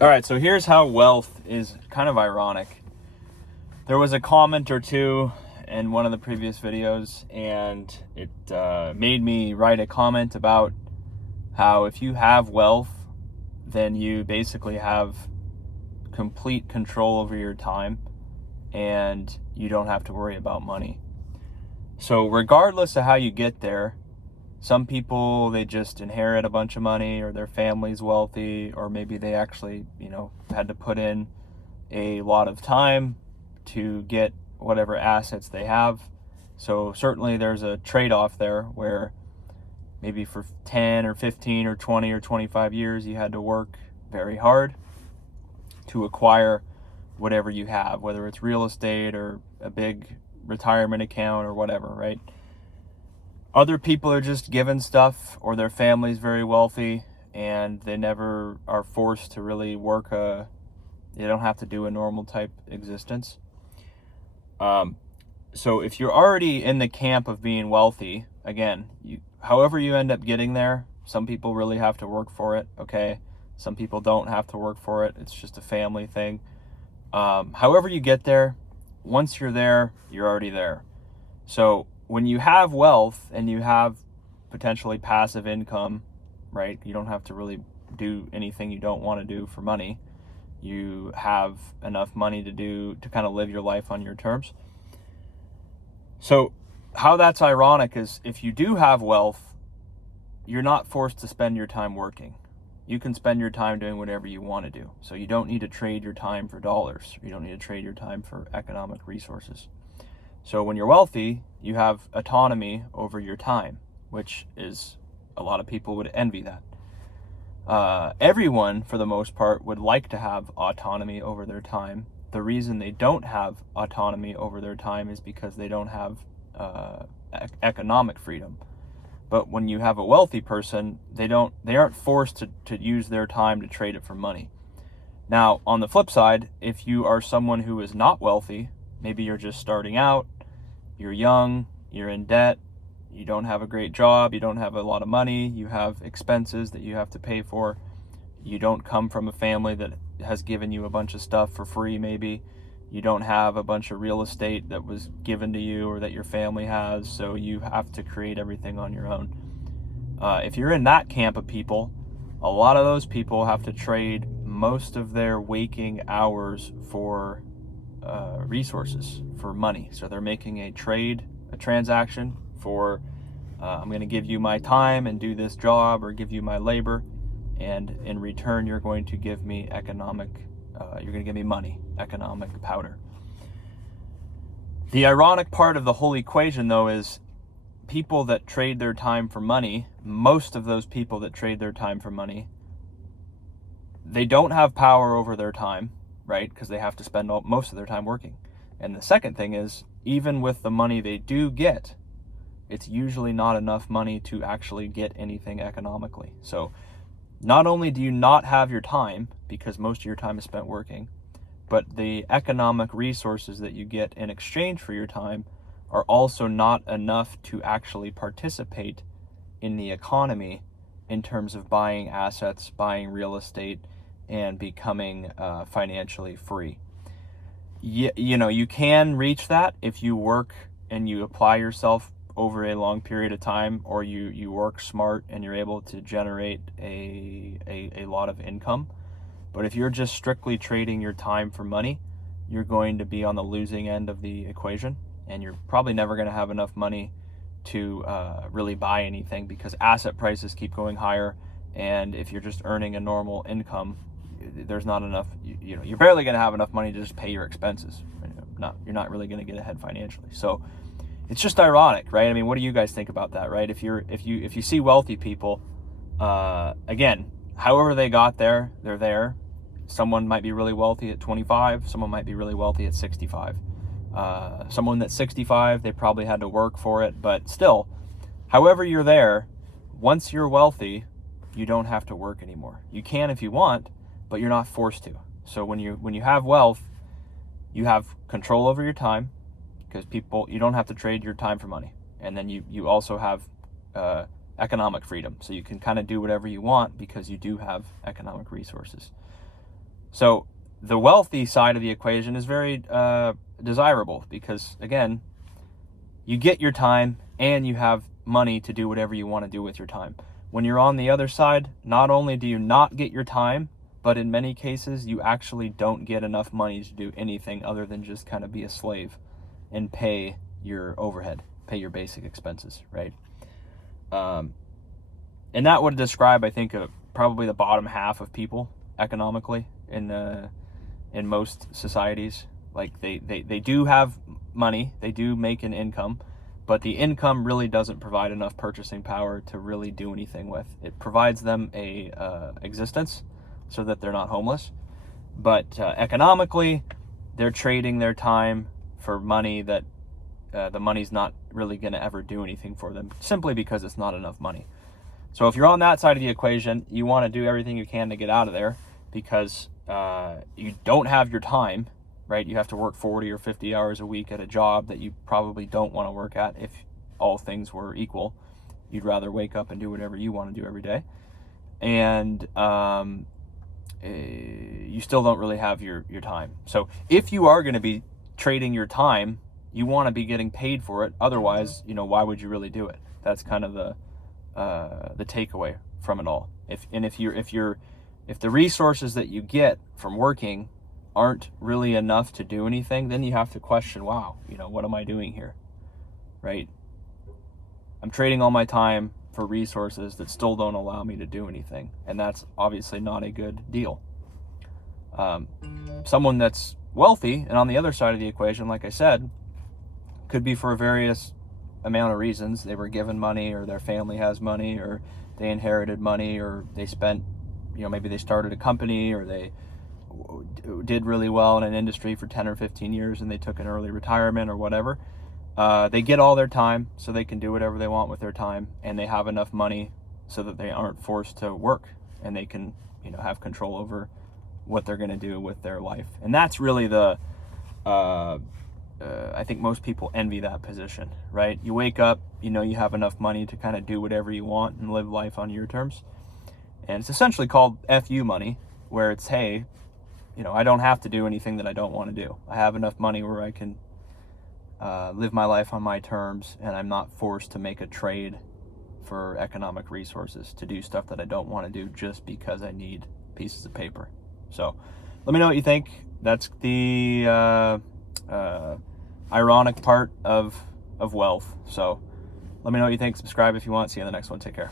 All right, so here's how wealth is kind of ironic. There was a comment or two in one of the previous videos, and it made me write a comment about how if you have wealth, then you basically have complete control over your time and you don't have to worry about money. So regardless of how you get there, some people, they just inherit a bunch of money, or their family's wealthy, or maybe they actually, had to put in a lot of time to get whatever assets they have. So certainly there's a trade-off there where maybe for 10 or 15 or 20 or 25 years you had to work very hard to acquire whatever you have, whether it's real estate or a big retirement account or whatever, right? Other people are just given stuff, or their family's very wealthy and they never are forced to really work they don't have to do a normal type existence. So if you're already in the camp of being wealthy, again, however you end up getting there, some people really have to work for it, okay? Some people don't have to work for it. It's just a family thing. However you get there, once you're there, you're already there. So when you have wealth and you have potentially passive income, right? You don't have to really do anything you don't want to do for money. You have enough money to kind of live your life on your terms. So how that's ironic is if you do have wealth, you're not forced to spend your time working. You can spend your time doing whatever you want to do. So you don't need to trade your time for dollars. You don't need to trade your time for economic resources. So when you're wealthy, you have autonomy over your time, which is, a lot of people would envy that. Everyone, for the most part, would like to have autonomy over their time. The reason they don't have autonomy over their time is because they don't have economic freedom. But when you have a wealthy person, they aren't forced to use their time to trade it for money. Now, on the flip side, if you are someone who is not wealthy, maybe you're just starting out, you're young, you're in debt, you don't have a great job, you don't have a lot of money, you have expenses that you have to pay for, you don't come from a family that has given you a bunch of stuff for free maybe, you don't have a bunch of real estate that was given to you or that your family has, so you have to create everything on your own. If you're in that camp of people, a lot of those people have to trade most of their waking hours for resources, for money. So they're making a transaction for, I'm going to give you my time and do this job, or give you my labor, and in return you're going to give me you're going to give me money, economic powder. The ironic part of the whole equation, though, is people that trade their time for money, most of those people that trade their time for money, they don't have power over their time, right? Because they have to spend most of their time working. And the second thing is, even with the money they do get, it's usually not enough money to actually get anything economically. So not only do you not have your time, because most of your time is spent working, but the economic resources that you get in exchange for your time are also not enough to actually participate in the economy in terms of buying assets, buying real estate, and becoming financially free. You can reach that if you work and you apply yourself over a long period of time, or you work smart and you're able to generate a lot of income. But if you're just strictly trading your time for money, you're going to be on the losing end of the equation, and you're probably never going to have enough money to really buy anything, because asset prices keep going higher, and if you're just earning a normal income, there's not enough, you're barely going to have enough money to just pay your expenses. You're not really going to get ahead financially. So it's just ironic, right? I mean, what do you guys think about that, right? If you see wealthy people, again, however they got there, they're there. Someone might be really wealthy at 25. Someone might be really wealthy at 65. Someone that's 65, they probably had to work for it, but still, however you're there, once you're wealthy, you don't have to work anymore. You can if you want, but you're not forced to. So when you have wealth, you have control over your time, because you don't have to trade your time for money. And then you also have economic freedom. So you can kind of do whatever you want because you do have economic resources. So the wealthy side of the equation is very desirable because, again, you get your time and you have money to do whatever you want to do with your time. When you're on the other side, not only do you not get your time, but in many cases, you actually don't get enough money to do anything other than just kind of be a slave and pay your overhead, pay your basic expenses, right? And that would describe, I think, probably the bottom half of people economically in most societies. Like they do have money, they do make an income, but the income really doesn't provide enough purchasing power to really do anything with. It provides them a existence so that they're not homeless, but economically, they're trading their time for money that the money's not really going to ever do anything for them, simply because it's not enough money. So if you're on that side of the equation, you want to do everything you can to get out of there because you don't have your time, right? You have to work 40 or 50 hours a week at a job that you probably don't want to work at if all things were equal. You'd rather wake up and do whatever you want to do every day. And you still don't really have your time. So if you are going to be trading your time, you want to be getting paid for it. Otherwise, why would you really do it? That's kind of the takeaway from it all. If the resources that you get from working aren't really enough to do anything, then you have to question, wow, what am I doing here? Right? I'm trading all my time for resources that still don't allow me to do anything. And that's obviously not a good deal. Someone that's wealthy and on the other side of the equation, like I said, could be for a various amount of reasons. They were given money, or their family has money, or they inherited money, or they spent, maybe they started a company, or they did really well in an industry for 10 or 15 years and they took an early retirement or whatever. They get all their time so they can do whatever they want with their time, and they have enough money so that they aren't forced to work, and they can, have control over what they're going to do with their life. And that's really I think most people envy that position, right? You wake up, you have enough money to kind of do whatever you want and live life on your terms. And it's essentially called FU money, where it's, hey, I don't have to do anything that I don't want to do. I have enough money where I can live my life on my terms, and I'm not forced to make a trade for economic resources to do stuff that I don't want to do just because I need pieces of paper. So let me know what you think. That's the ironic part of wealth. So let me know what you think. Subscribe if you want. See you in the next one. Take care.